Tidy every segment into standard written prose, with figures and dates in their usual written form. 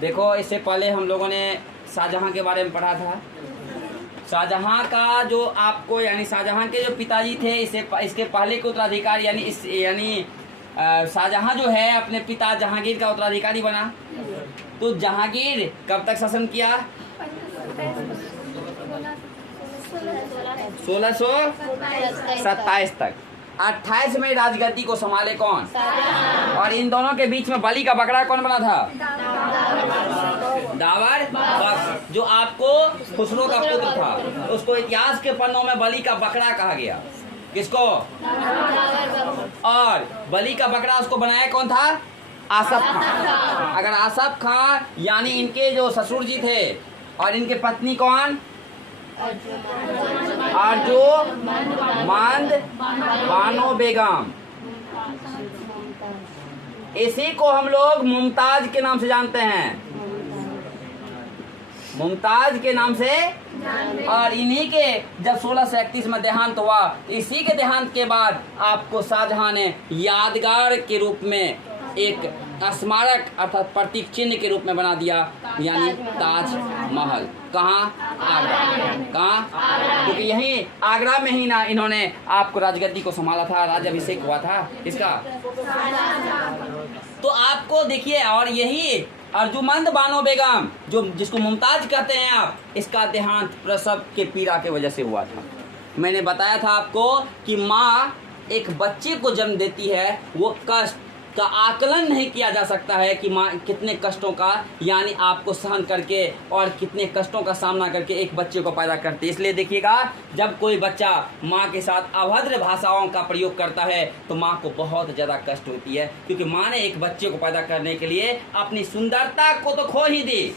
देखो, इससे पहले हम लोगों ने शाहजहां के बारे में पढ़ा था। शाहजहां का जो आपको यानी शाहजहां के जो पिताजी थे, इसके पहले के उत्तराधिकारी यानी शाहजहां जो है अपने पिता जहांगीर का उत्तराधिकारी बना। तो जहांगीर कब तक शासन किया? 1627 तक। 28 में राजगद्दी को संभाले कौन? और इन दोनों के बीच में बलि का बकरा कौन बना था? दावर बख्श, जो आपको खुसरो का पुत्र था। उसको इतिहास के पन्नों में बलि का बकरा कहा गया। किसको? और बलि का बकरा उसको बनाया कौन था? आसफ खां। अगर आसफ खां यानी इनके जो ससुर जी थे, और इनके पत्नी कौन? अर्जुमंद बानो बेगम। इसी को हम लोग मुमताज के नाम से जानते हैं, मुमताज के नाम से। और इन्हीं के जब 1631 में देहांत हुआ, इसी के देहांत के बाद आपको शाहजहां ने यादगार के रूप में एक स्मारक अर्थात प्रतीक चिन्ह के रूप में बना दिया, यानी ताजमहल। कहाँ? आगरा। कहाँ? क्योंकि यहीं आगरा में ही ना इन्होंने आपको राजगद्दी को संभाला था, राज्याभिषेक हुआ था इसका। तो आपको देखिए, और यही अर्जुमंद बानो बेगम जिसको मुमताज कहते हैं आप, इसका देहांत प्रसव के पीड़ा के वजह से हुआ था। मैंने बताया था आपको कि माँ एक बच्चे को जन्म देती है, वो कष्ट का आकलन नहीं किया जा सकता है कि माँ कितने कष्टों का यानी आपको सहन करके और कितने कष्टों का सामना करके एक बच्चे को पैदा करती है। इसलिए देखिएगा, जब कोई बच्चा माँ के साथ अभद्र भाषाओं का प्रयोग करता है तो माँ को बहुत ज़्यादा कष्ट होती है, क्योंकि माँ ने एक बच्चे को पैदा करने के लिए अपनी सुंदरता को तो खो ही दी,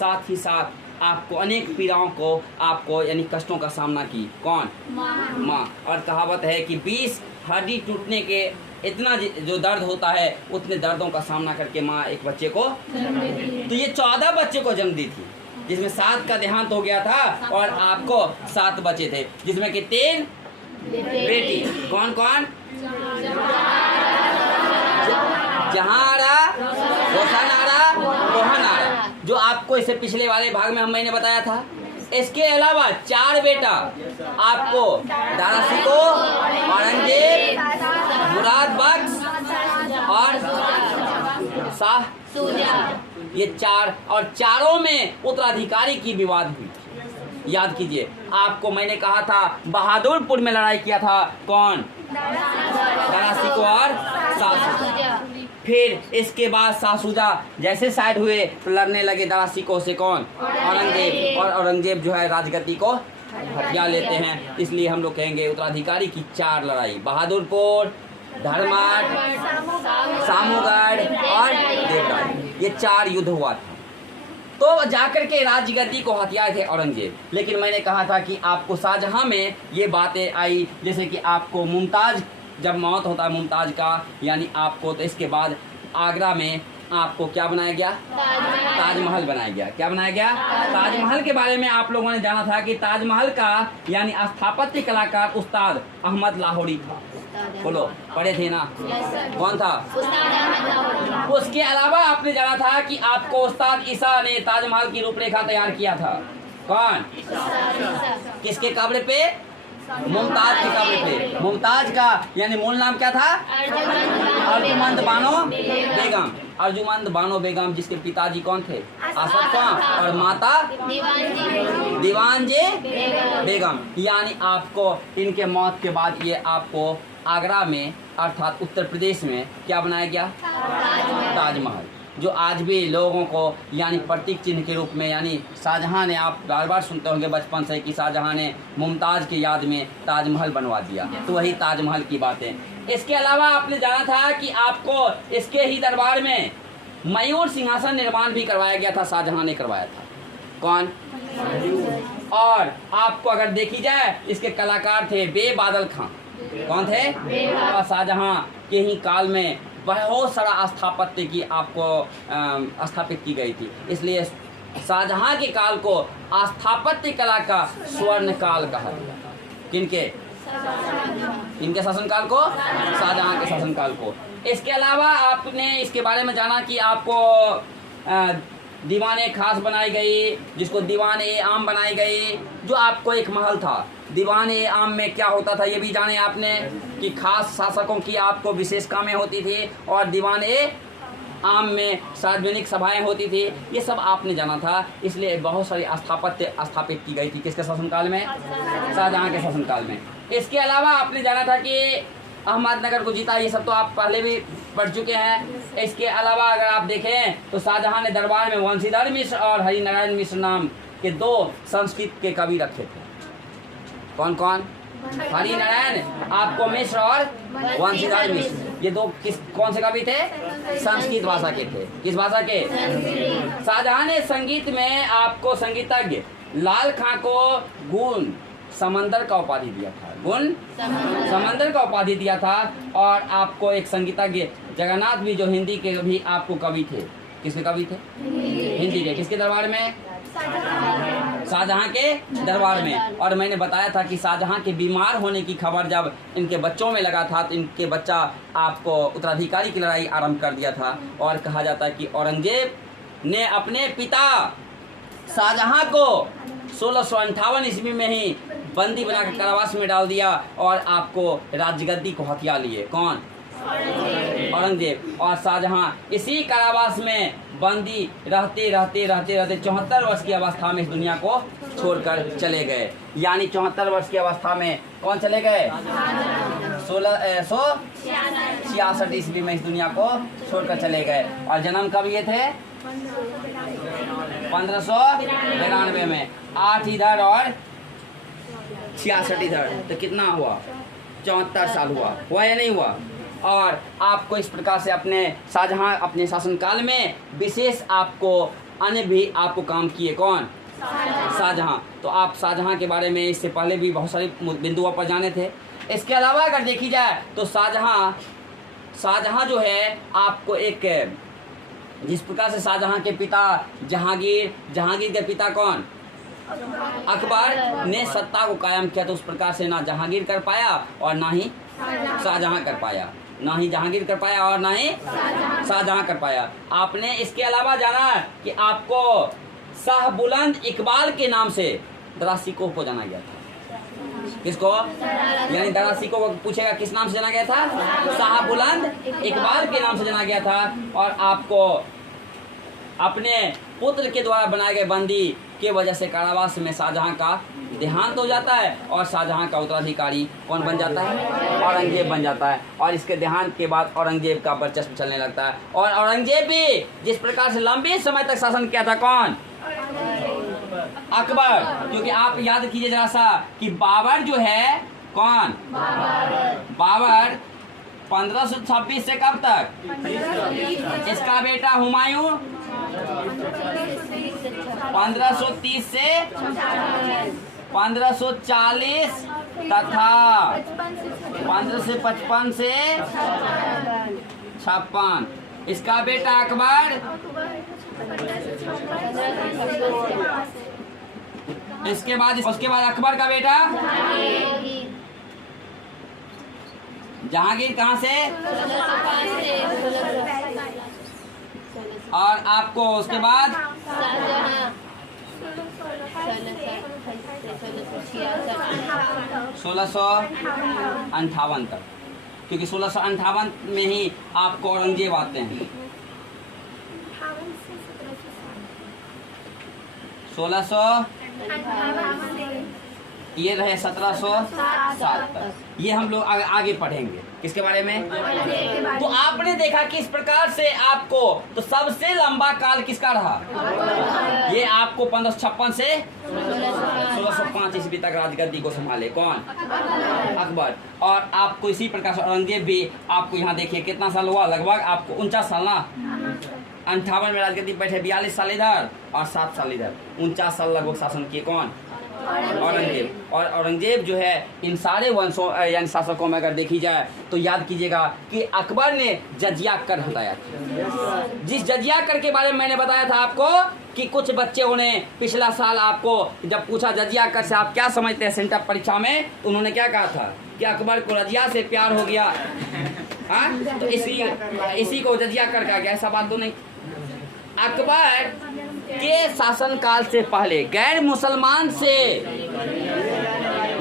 साथ ही साथ आपको अनेक पीड़ाओं को आपको यानी कष्टों का सामना की। कौन? माँ। और कहावत है कि 20 हड्डी टूटने के इतना जो दर्द होता है, उतने दर्दों का सामना करके माँ एक बच्चे को तो ये 14 बच्चे को जन्म दी थी, जिसमें 7 का देहांत हो गया था और आपको 7 बचे थे, जिसमें कि 3 बेटी। कौन कौन? जहांरा, रोशनारा, मोहनारा, जो आपको इससे पिछले वाले भाग में मैंने बताया था। इसके अलावा 4 बेटा आपको दारा शिको, औरंगजेब, मुराद बख्श और शाह सूजा। ये 4, और चारों में उत्तराधिकारी की विवाद हुई। याद कीजिए, आपको मैंने कहा था बहादुरपुर में लड़ाई किया था कौन? दारा शिको और शाह सूजा। फिर इसके बाद शाह सूजा जैसे साइड हुए तो लड़ने लगे दारा शिको से कौन? औरंगजेब। और औरंगजेब जो है राजगद्दी को हथिया लेते हैं। इसलिए हम लोग कहेंगे उत्तराधिकारी की 4 लड़ाई, बहादुरपुर, धर्माट, सामूगढ़ और देवगढ़, ये 4 युद्ध हुआ था। तो जाकर के राजगद्दी को हथियाए थे औरंगजेब। लेकिन मैंने कहा था कि आपको शाहजहां में ये बातें आई, जैसे कि आपको मुमताज जब मौत होता है मुमताज का, यानी आपको, तो इसके बाद आगरा में आपको क्या बनाया गया? ताजमहल बनाया गया। क्या बनाया गया? ताजमहल के बारे में आप लोगों ने जाना था कि ताजमहल का यानी स्थापत्य कलाकार उस्ताद अहमद लाहौरी था। बोलो, पढ़े थे ना? कौन था? उसके अलावा आपने जाना था कि आपको उस्ताद ईसा ने ताजमहल की रूपरेखा तैयार किया था। कौन? किसके कब्र पे? मुमताज के कब्र पे। मुमताज का यानी मूल नाम क्या था? अर्जुमंद बानो बेगम। अर्जुमंद बानो बेगम, जिसके पिताजी कौन थे? आसफ खां, और माता दीवानजे बेगम। यानी आपको इनके मौत के बाद ये आपको आगरा में अर्थात उत्तर प्रदेश में क्या बनाया गया? ताजमहल, जो आज भी लोगों को यानी प्रतीक चिन्ह के रूप में, यानी शाहजहां ने, आप बार बार सुनते होंगे बचपन से कि शाहजहां ने मुमताज की याद में ताजमहल बनवा दिया, तो वही ताजमहल की बातें। इसके अलावा आपने जाना था कि आपको इसके ही दरबार में मयूर सिंहासन निर्माण भी करवाया गया था, शाहजहां ने करवाया था। कौन? और आपको अगर देखी जाए, इसके कलाकार थे बेबादल खां। कौन थे? और शाहजहां के ही काल में बहुत सारा स्थापत्य की आपको स्थापित की गई थी। इसलिए शाहजहां के काल को स्थापत्य कला का स्वर्ण काल कहा गया। किनके? इनके शासनकाल को, शाहजहां के शासनकाल को। इसके अलावा आपने इसके बारे में जाना कि आपको दीवान-ए खास बनाई गई, जिसको दीवान-ए आम बनाई गई। जो आपको एक महल था, दीवान-ए आम में क्या होता था ये भी जाने आपने कि खास शासकों की आपको विशेष कामें होती थी, और दीवान-ए आम में सार्वजनिक सभाएं होती थी। ये सब आपने जाना था। इसलिए बहुत सारी स्थापत्य स्थापित की गई थी किसके शासनकाल में? शाहजहां के शासनकाल में। इसके अलावा आपने जाना था कि अहमदनगर को जीता, ये सब तो आप पहले भी पढ़ चुके हैं। इसके अलावा अगर आप देखें तो शाहजहां ने दरबार में वंशीधर मिश्र और हरिनारायण मिश्र नाम के 2 संस्कृत के कवि रखे थे। कौन कौन? हरिनारायण आपको मिश्र और वंशीधर मिश्र, ये 2 कौन से कवि थे? संस्कृत भाषा के थे। किस भाषा के? शाहजहां ने संगीत में आपको संगीतज्ञ लाल खां को गुण समंदर का उपाधि दिया था। गुण समंदर का उपाधि दिया था। और आपको एक संगीतज्ञ जगन्नाथ भी, जो हिंदी के भी आपको कवि थे। किसके कवि थे? हिंदी के। किसके दरबार में? शाहजहां के दरबार में। और मैंने बताया था कि शाहजहां के बीमार होने की खबर जब इनके बच्चों में लगा था तो इनके बच्चा आपको उत्तराधिकारी की लड़ाई आरंभ कर दिया था। और कहा जाता है कि औरंगजेब ने अपने पिता शाहजहां को 1658 ईस्वी में ही बंदी बनाकर कारावास में डाल दिया और आपको राजगद्दी को हथिया लिए। कौन? औरंगजेब। और शाहजहां इसी कारावास में बंदी रहते 74 वर्ष की अवस्था में इस दुनिया को छोड़कर चले गए। यानी 74 वर्ष की अवस्था में कौन चले गए? 1666 ईस्वी में इस दुनिया को छोड़कर चले गए। और जन्म कब ये थे? 1592 में। 8 इधर और 66 इधर, तो कितना हुआ? 74 साल हुआ या नहीं हुआ? और आपको इस प्रकार से अपने शाहजहां अपने शासनकाल में विशेष आपको अन्य भी आपको काम किए। कौन? शाहजहां। तो आप शाहजहां के बारे में इससे पहले भी बहुत सारे बिंदुओं पर जाने थे। इसके अलावा अगर देखी जाए तो शाहजहां जो है आपको एक, जिस प्रकार से शाहजहां के पिता जहांगीर के पिता कौन? अकबर ने सत्ता को कायम किया, तो उस प्रकार से ना जहांगीर कर पाया और ना ही शाहजहां कर पाया। ना ही जहांगीर कर पाया और ना ही शाहजहां कर पाया। आपने इसके अलावा जाना कि आपको शाह बुलंद इकबाल के नाम से दरासिकों को जाना गया था। किसको? यानी दरासिकों को पूछेगा किस नाम से जाना गया था? शाह बुलंद इकबाल के नाम से जाना गया था। और आपको अपने पुत्र के द्वारा बनाए गए बंदी के वजह से कारावास में शाहजहां का देहांत हो जाता है और शाहजहां का उत्तराधिकारी कौन बन जाता है? औरंगजेब बन जाता है। और इसके देहांत के बाद औरंगजेब का वर्चस्व चलने लगता है। और औरंगजेब भी जिस प्रकार से लंबे समय तक शासन किया था, कौन? अकबर। क्योंकि आप याद कीजिए जरा सा कि बाबर जो है, कौन? बाबर 1526 से कब तक? इसका बेटा हुमायूं 1530 से 1540 तथा 1555 से 56। इसका बेटा अकबर उसके बाद अकबर का बेटा जहांगीर। कहाँ से? और आपको उसके बाद 1658 तक, क्योंकि 1658 में ही आपको औरंगजेब आते हैं। 1600 ये रहे 1707 तक। ये हम लोग आगे पढ़ेंगे किसके बारे में? तो आपने देखा कि इस प्रकार से आपको तो सबसे लंबा काल किसका रहा? ये आपको 1556 से 1605 ईस्वी तक राजगद्दी को संभाले। कौन? अकबर। और आपको इसी प्रकार से औरंगजेब भी आपको यहाँ देखिए कितना साल हुआ, लगभग आपको 49 साल ना, 58 में राजगद्दी बैठे, 42 साल इधर और 7 साल इधर, 49 साल लगभग शासन किए। कौन? औरंगजेब। और औरंगजेब जो है इन सारे वंशों यानी शासकों में अगर देखी जाए तो याद कीजिएगा कि अकबर ने जजिया कर हटाया था। जिस जजिया कर के बारे में मैंने बताया था आपको कि कुछ बच्चों ने पिछला साल आपको जब पूछा जजिया कर से आप क्या समझते हैं सेंटअप परीक्षा में, तो उन्होंने क्या कहा था कि अकबर को रजिया से प्यार हो गया। हाँ, तो इसी को जजिया कर कहा गया। ऐसा बात तो नहीं। अकबर के शासनकाल से पहले गैर मुसलमान से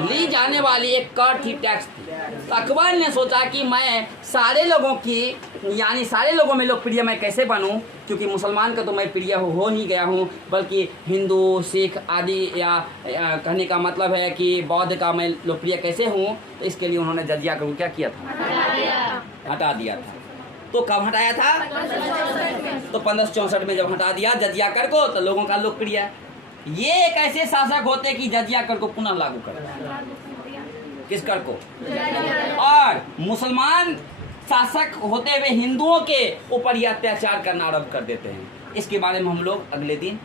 ली जाने वाली एक कर थी, टैक्स थी। तो अकबर ने सोचा कि मैं सारे लोगों की यानी सारे लोगों में लोकप्रिय मैं कैसे बनूं, क्योंकि मुसलमान का तो मैं प्रिय हो ही गया हूं, बल्कि हिंदू सिख आदि या कहने का मतलब है कि बौद्ध का मैं लोकप्रिय कैसे हूं। तो इसके लिए उन्होंने जजिया को क्या किया था, हटा दिया था। तो कब हटाया था? तो 1564 में जब हटा दिया जजिया कर को, तो लोगों का लोकप्रिय। ये एक ऐसे शासक होते कि जजिया कर को पुनः लागू कर, किस कर को? और मुसलमान शासक होते हुए हिंदुओं के ऊपर ये अत्याचार करना आरंभ कर देते हैं। इसके बारे में हम लोग अगले दिन